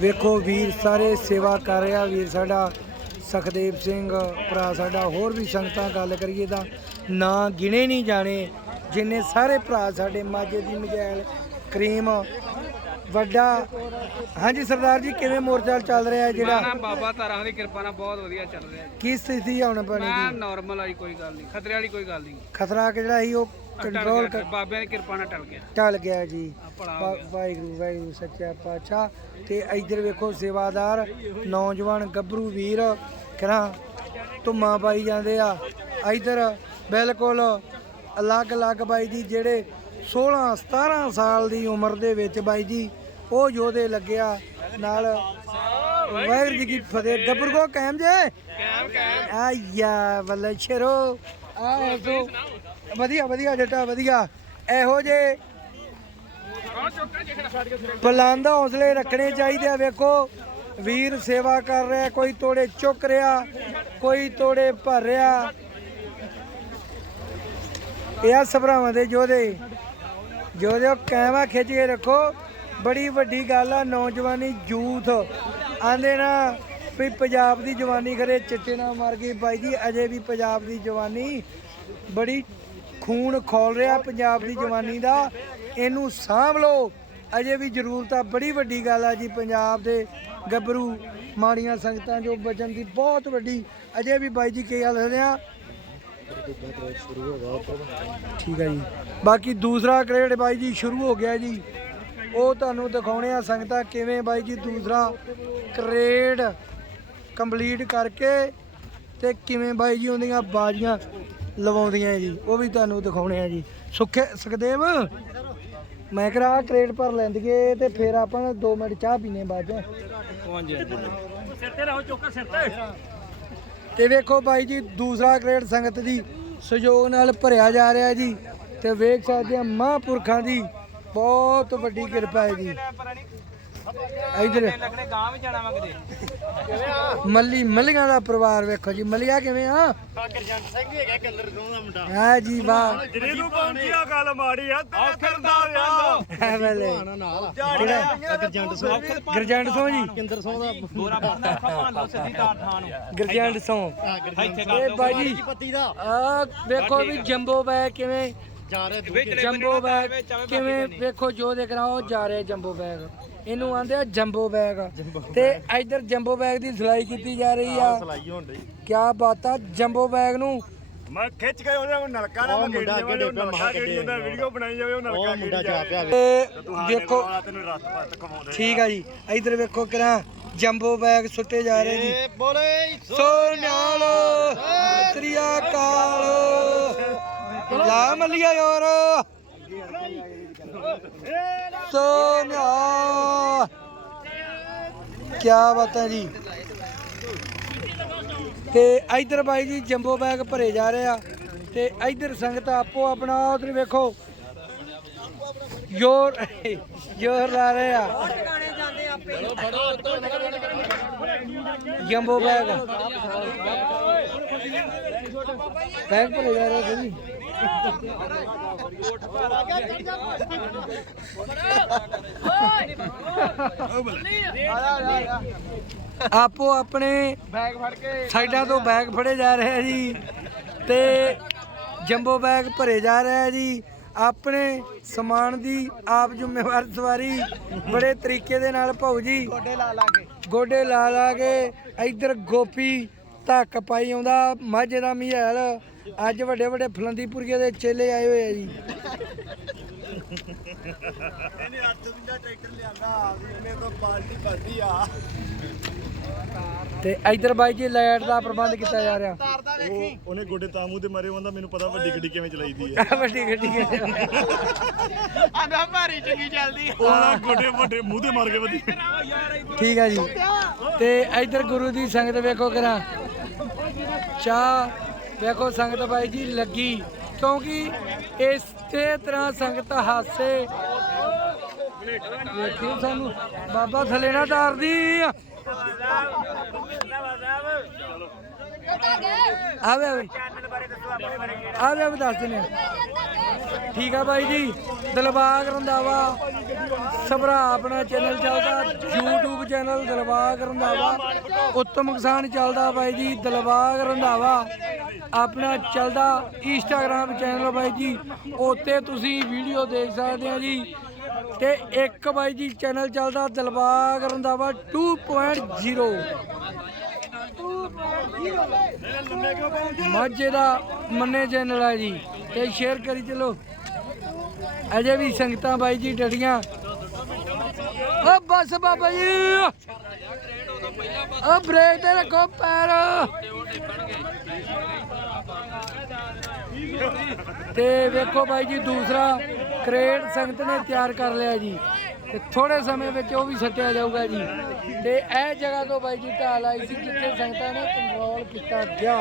ਵੇਖੋ ਵੀਰ, ਸਾਰੇ ਸੇਵਾ ਕਰ ਰਿਹਾ ਵੀਰ ਸਾਡਾ, ਸਖਦੇਵ ਸਿੰਘ, ਭਰਾ ਸਾਡਾ, ਹੋਰ ਵੀ ਸੰਗਤਾਂ ਗੱਲ ਕਰੀਏ ਤਾਂ ਨਾ ਗਿਣੇ ਨਹੀਂ ਜਾਣੇ, ਜਿੰਨੇ ਸਾਰੇ ਭਰਾ ਸਾਡੇ ਮਾਝੇ ਦੀ ਮਜੈਲ ਕਰੀਮ ਵੱਡਾ। ਹਾਂਜੀ ਸਰਦਾਰ ਜੀ ਕਿਵੇਂ ਮੋਰਚਾ ਚੱਲ ਰਿਹਾ ਹੈ ਜਿਹੜਾ? ਨਾ ਬਾਬਾ ਤਾਰਾਂ ਦੀ ਕਿਰਪਾ ਨਾਲ ਬਹੁਤ ਵਧੀਆ ਚੱਲ ਰਿਹਾ ਜੀ। ਕੀ ਸਥਿਤੀ ਹੁਣ ਪਾਣੀ ਮੈਂ ਦੀ? ਨਾਰਮਲ ਆਈ ਕੋਈ ਗੱਲ ਨਹੀਂ ਖਤਰੇ ਵਾਲੀ ਕੋਈ ਗੱਲ ਨਹੀਂ। ਖਤਰਾ ਕਿ ਜਿਹੜਾ ਸੀ ਉਹ ਕੰਟਰੋਲ ਗਿਆ, ਬਾਬਿਆਂ ਦੀ ਕਿਰਪਾ ਨਾਲ ਟਲ ਗਿਆ। ਟਲ ਗਿਆ ਜੀ। ਆ ਭਲਾ ਹੋ ਗਿਆ। ਵਾਹਿਗੁਰੂ ਵਾਹਿਗੁਰੂ ਸੱਚਾ ਪਾਤਸ਼ਾਹ। ਤੇ ਇੱਧਰ ਵੇਖੋ ਸੇਵਾਦਾਰ ਨੌਜਵਾਨ ਗੱਭਰੂ ਵੀਰ ਕਰਾਂ ਧੁੰਮਾਂ ਪਾਈ ਜਾਂਦੇ ਆ। ਇੱਧਰ ਬਿਲਕੁਲ ਅਲੱਗ-ਅਲੱਗ ਬਾਈ ਜੀ ਜਿਹੜੇ 16 17 ਸਾਲ ਦੀ ਉਮਰ ਦੇ ਵਿੱਚ ਬਾਈ ਜੀ ਉਹ ਯੋਧੇ ਲੱਗਿਆ ਨਾਲ ਵਾਹਿਗੁਰੂ ਜੀ ਕੀ ਫਤਿਹ। ਗੱਭਰੂ ਕੋ ਕਾਇਮ ਜੇ? ਕੈਮ ਕੈਮ ਆਇਆ ਬੱਲੇ ਸ਼ੇਰੋ। ਆ ਸੋ ਵਧੀਆ ਵਧੀਆ ਜੱਟਾ ਵਧੀਆ। ਇਹੋ ਜੇ ਬੁਲੰਦ ਹੌਸਲੇ ਰੱਖਣੇ ਚਾਹੀਦੇ ਆ। ਵੇਖੋ ਵੀਰ ਸੇਵਾ ਕਰ ਰਿਹਾ ਕੋਈ ਤੋੜੇ ਚੁੱਕ ਰਿਹਾ ਕੋਈ ਤੋੜੇ ਭਰ ਰਿਹਾ। ਇਹ ਆ ਸਭਰਾਵਾਂ ਦੇ ਯੋਧੇ। ਯੋਧੇ ਕਾਇਮਾ ਖਿੱਚ ਕੇ ਰੱਖੋ। ਬੜੀ ਵੱਡੀ ਗੱਲ ਆ, ਨੌਜਵਾਨੀ ਯੂਥ ਆਂਦੇ ਨਾ ਵੀ ਪੰਜਾਬ ਦੀ ਜਵਾਨੀ ਖਰੇ ਚਿੱਟੇ ਨਾਲ ਮਰ ਗਈ ਬਾਈ ਜੀ, ਅਜੇ ਵੀ ਪੰਜਾਬ ਦੀ ਜਵਾਨੀ ਬੜੀ ਖੂਨ ਖੋਲ ਰਿਹਾ ਪੰਜਾਬ ਦੀ ਜਵਾਨੀ ਦਾ। ਇਹਨੂੰ ਸਾਂਭ ਲਓ। ਅਜੇ ਵੀ ਜ਼ਰੂਰਤ ਆ। ਬੜੀ ਵੱਡੀ ਗੱਲ ਆ ਜੀ ਪੰਜਾਬ ਦੇ ਗੱਭਰੂ ਮਾੜੀਆਂ ਸੰਗਤਾਂ ਜੋ ਬਚਨ ਦੀ ਬਹੁਤ ਵੱਡੀ। ਅਜੇ ਵੀ ਬਾਈ ਜੀ ਕੀ ਗੱਲ ਕਰਦੇ ਆ ਠੀਕ ਹੈ ਜੀ। ਬਾਕੀ ਦੂਸਰਾ ਗ੍ਰੇਡ ਬਾਈ ਜੀ, ਸ਼ੁਰੂ ਹੋ ਗਿਆ ਜੀ। ਉਹ ਤੁਹਾਨੂੰ ਦਿਖਾਉਣੇ ਆ ਸੰਗਤਾਂ ਕਿਵੇਂ ਬਾਈ ਜੀ ਦੂਸਰਾ ਕਰੇਡ ਕੰਪਲੀਟ ਕਰਕੇ ਤੇ ਕਿਵੇਂ ਬਾਈ ਜੀ ਉਹਦੀਆਂ ਬਾਜੀਆਂ ਲਵਾਉਂਦੀਆਂ ਜੀ, ਉਹ ਵੀ ਤੁਹਾਨੂੰ ਦਿਖਾਉਣੇ ਆ ਜੀ। ਸੁਖੇ, ਸੁਖਦੇਵ, ਮੈਂ ਕਰਾ ਕ੍ਰੇਡ ਭਰ ਲੈਂਦੀਏ ਤੇ ਫਿਰ ਆਪਾਂ 2 ਮਿੰਟ ਚਾਹ ਪੀਨੇ ਬਾਅਦ ਚ। ਤੇ ਵੇਖੋ ਬਾਈ ਜੀ, ਦੂਸਰਾ ਗ੍ਰੇਡ ਸੰਗਤ ਦੀ ਸਹਿਯੋਗ ਨਾਲ ਭਰਿਆ ਜਾ ਰਿਹਾ ਜੀ ਤੇ ਵੇਖ ਸਕਦੇ ਆ ਮਹਾਂਪੁਰਖਾਂ ਦੀ ਬਹੁਤ ਵੱਡੀ ਕਿਰਪਾ ਹੈ ਜੀ ਇਧਰ। ਲੱਗਣੇ ਗਾਂ ਵੀ ਜਾਣਾ ਵਾ ਕਿਤੇ ਮੱਲੀ ਮੱਲੀਆਂ ਦਾ ਪਰਿਵਾਰ ਵੇਖੋ ਜੀ। ਮੱਲੀਆ ਕਿਵੇਂ ਆ? ਗੁਰਜੰਟ ਸਿੰਘ ਹੈਗਾ ਕਲਰ ਦੋ ਦਾ ਮੁੰਡਾ ਹਾਂ ਜੀ ਵਾਹ। ਜਿਹਨੂੰ ਪਹੁੰਚੀ ਆ ਗੱਲ ਮਾੜੀ ਆ ਤੇ ਫਿਰਦਾ ਰਹਿੰਦਾ ਐ ਵੇਲੇ। ਗੁਰਜੰਟ ਸਿੰਘ ਗਰਜੰਡ ਸੋਂ ਜੀ। ਕਿੰਦਰ ਸਿੰਘ ਦਾ ਗੋਰਾ ਬੰਦਾ ਖਪਾਂ ਲੋ ਸਿੱਧੀ ਤਾਰ ਥਾਂ ਨੂੰ। ਗਰਜੰਡ ਸੋਂ। ਇੱਥੇ ਇਹ ਬਾਈ ਜੀ ਪੱਤੀ ਦਾ। ਆ ਵੇਖੋ ਵੀ ਜੰਬੋ ਬੈਗ ਕਿਵੇਂ। ਜਾ ਰਹੇ ਦੂਜੇ ਜੰਬੋ ਬੈਗ ਕਿਵੇਂ ਵੇਖੋ ਜੋ ਦੇਖ ਰਹਾ ਉਹ ਜਾ ਰਿਹਾ ਜੰਬੋ ਬੈਗ। ਇਹਨੂੰ ਆਂਦੇ ਆ ਜੰਬੋ ਬੈਗ। ਤੇ ਇਧਰ ਜੰਬੋ ਬੈਗ ਦੀ ਸਿਲਾਈ ਕੀਤੀ ਜਾ ਰਹੀ ਆ। ਸਲਾਈ ਹੋਣ ਕੀ ਬਾਤ ਆ ਜੰਬੋ ਬੈਗ ਨੂੰ। ਮੈਂ ਖਿੱਚ ਕੇ ਉਹਦੇ ਕੋਲ ਨਲਕਾ ਨਾ ਮਗੇੜੀ ਜਾਵੇ ਨਲਕਾ ਮਹਾਂ ਕਿਹੜੀ ਉਹਦਾ ਵੀਡੀਓ ਬਣਾਈ ਜਾਵੇ ਉਹ ਉਹ ਨਲਕਾ ਮੁੰਡਾ ਜਾ ਪਿਆ ਵੇ। ਤੇ ਦੇਖੋ ਤੈਨੂੰ ਰੱਤ ਪੱਤ ਕਮਾਉਂਦੇ ਠੀਕ ਆ ਜੀ ਇਧਰ ਵੇਖੋ ਕਿਰਾਂ ਜੰਬੋ ਬੈਗ ਸੁੱਟੇ ਜਾ ਰਹੇ ਜੀ। ਬੋਲੇ ਸੋ ਨਿਆਲ ਸ੍ਰੀ ਅਕਾਲ। ਲਾ ਮੱਲੀਆ ਯਾਰ। ਸੋ ਕੀ ਬਾਤ ਹੈ ਜੀ। ਤੇ ਇਧਰ ਬਾਈ ਜੀ ਜੰਬੋ ਬੈਗ ਭਰੇ ਜਾ ਰਹੇ ਆ। ਤੇ ਇਧਰ ਸੰਗਤ ਆਪੋ ਆਪਣਾ, ਉਧਰ ਵੇਖੋ। ਜੋਰ ਜੋਰ ਲਾ ਰਹੇ ਆ। Jumbo bag. ਬੈਗ ਭਰੇ ਜਾ ਰਹੇ ਜੀ। ਆਪੋ ਆਪਣੇ ਬੈਗ ਫੜ ਕੇ ਸਾਈਡਾਂ ਤੋਂ ਬੈਗ ਫੜੇ ਜਾ ਰਹੇ ਆ ਜੀ ਤੇ ਜੰਬੋ ਬੈਗ ਭਰੇ ਜਾ ਰਿਹਾ ਜੀ। ਆਪਣੇ ਸਮਾਨ ਦੀ ਆਪ ਜ਼ਿੰਮੇਵਾਰ ਸਵਾਰੀ ਬੜੇ ਤਰੀਕੇ ਦੇ ਨਾਲ ਭਾਉ ਜੀ। ਗੋਡੇ ਲਾ ਲਾ ਕੇ ਗੋਡੇ ਲਾ ਲਾ ਕੇ ਇੱਧਰ ਗੋਪੀ ਧੱਕ ਪਾਈ ਆਉਂਦਾ, ਮਾਝੇ ਦਾ ਮੀਹਲ। ਅੱਜ ਵੱਡੇ ਵੱਡੇ ਫਲੰਦੀਪੁਰੀਏ ਦੇ ਚੇਲੇ ਆਏ ਹੋਏ ਆ ਜੀ। ਇਹਨੇ ਅੱਧ ਵਿੰਦਾ ਟਰੈਕਟਰ ਲਿਆਂਦਾ ਇਹਨੇ ਤੋਂ ਪਾਰਟੀ ਭਰਦੀ ਆ। ਤੇ ਇੱਧਰ ਬਾਈ ਜੀ ਲਾਈਟ ਦਾ ਪ੍ਰਬੰਧ ਕੀਤਾ ਜਾ ਰਿਹਾ। ਉਹ ਉਹਨੇ ਗੋਡੇ ਤਾਮੂ ਤੇ ਮਰੇ ਹੁੰਦਾ ਮੈਨੂੰ ਪਤਾ ਵੱਡੀ ਗੱਡੀ ਕਿਵੇਂ ਚਲਾਈਦੀ ਆ। ਵੱਡੀ ਗੱਡੀ ਹੈ। ਆਂਦਾ ਭਾਰੀ ਚੰਗੀ ਚੱਲਦੀ ਉਹਦਾ ਗੋਡੇ ਵੱਡੇ ਮੂੰਹ ਤੇ ਮਾਰ ਕੇ ਵਧੀ ਠੀਕ ਹੈ ਜੀ। ਤੇ ਇੱਧਰ ਗੁਰੂ ਦੀ ਸੰਗਤ ਵੇਖੋ ਕਰਾਂ। ਚਾਹ ਵੇਖੋ ਸੰਗਤ ਬਾਈ ਜੀ ਲੱਗੀ, ਕਿਉਂਕਿ ਇਸੇ ਤਰ੍ਹਾਂ ਸੰਗਤ ਹਾਸੇ। ਵੇਖੀ ਸਾਨੂੰ, ਬਾਬਾ ਥੱਲੇ ਨਾ ਤਾਰਦੀ ਆਵੇ ਆਵੇ। ਆਵੇ ਆਵੇ, ਦੱਸ ਦਿੰਦੇ ਠੀਕ ਆ ਬਾਈ ਜੀ, ਦਿਲਬਾਗ ਰੰਦਾਵਾ ਸਭਰਾ ਆਪਣਾ ਚੈਨਲ ਚੱਲਦਾ, YouTube ਚੈਨਲ ਦਿਲਬਾਗ ਰੰਧਾਵਾ। ਉੱਤਮ ਕਿਸਾਨ ਚੱਲਦਾ ਬਾਈ ਜੀ, ਦਿਲਬਾਗ ਰੰਧਾਵਾ। ਆਪਣਾ ਚੱਲਦਾ ਇੰਸਟਾਗ੍ਰam ਚੈਨਲ ਬਾਈ ਜੀ ਉੱਤੇ ਤੁਸੀਂ ਵੀਡੀਓ ਦੇਖ ਸਕਦੇ ਆ ਜੀ। ਤੇ ਇੱਕ ਬਾਈ ਜੀ ਚੈਨਲ ਚੱਲਦਾ ਦਿਲਬਾਗ ਰੰਧਾਵਾ 2.0 ਮਾਝੇ ਦਾ ਮੰਨੇ ਚੈਨਲ ਆ ਜੀ। ਤੇ ਸ਼ੇਅਰ ਕਰੀ ਚਲੋ। ਅਜੇ ਵੀ ਸੰਗਤਾਂ ਬਾਈ ਜੀ ਡਟੀਆਂ। ਓ ਬਸ ਬਾਬਾ ਜੀ। ਓ ਬ੍ਰੇਕ ਤੇ ਰੱਖੋ ਪੈਰ। ਤੇ ਵੇਖੋ ਬਾਈ ਜੀ, ਦੂਸਰਾ ਕ੍ਰੇਟ ਸੰਗਤ ਨੇ ਤਿਆਰ ਕਰ ਲਿਆ ਜੀ। ਤੇ ਥੋੜੇ ਸਮੇਂ ਵਿੱਚ ਉਹ ਵੀ ਸੱਟਿਆ ਜਾਊਗਾ ਜੀ। ਤੇ ਇਹ ਜਗ੍ਹਾ ਤੋਂ ਬਾਈ ਜੀ, ਢਾਲ ਆਈ ਸੀ ਜਿੱਥੇ ਸੰਗਤਾਂ ਨੇ ਕੰਟਰੋਲ ਕੀਤਾ ਗਿਆ।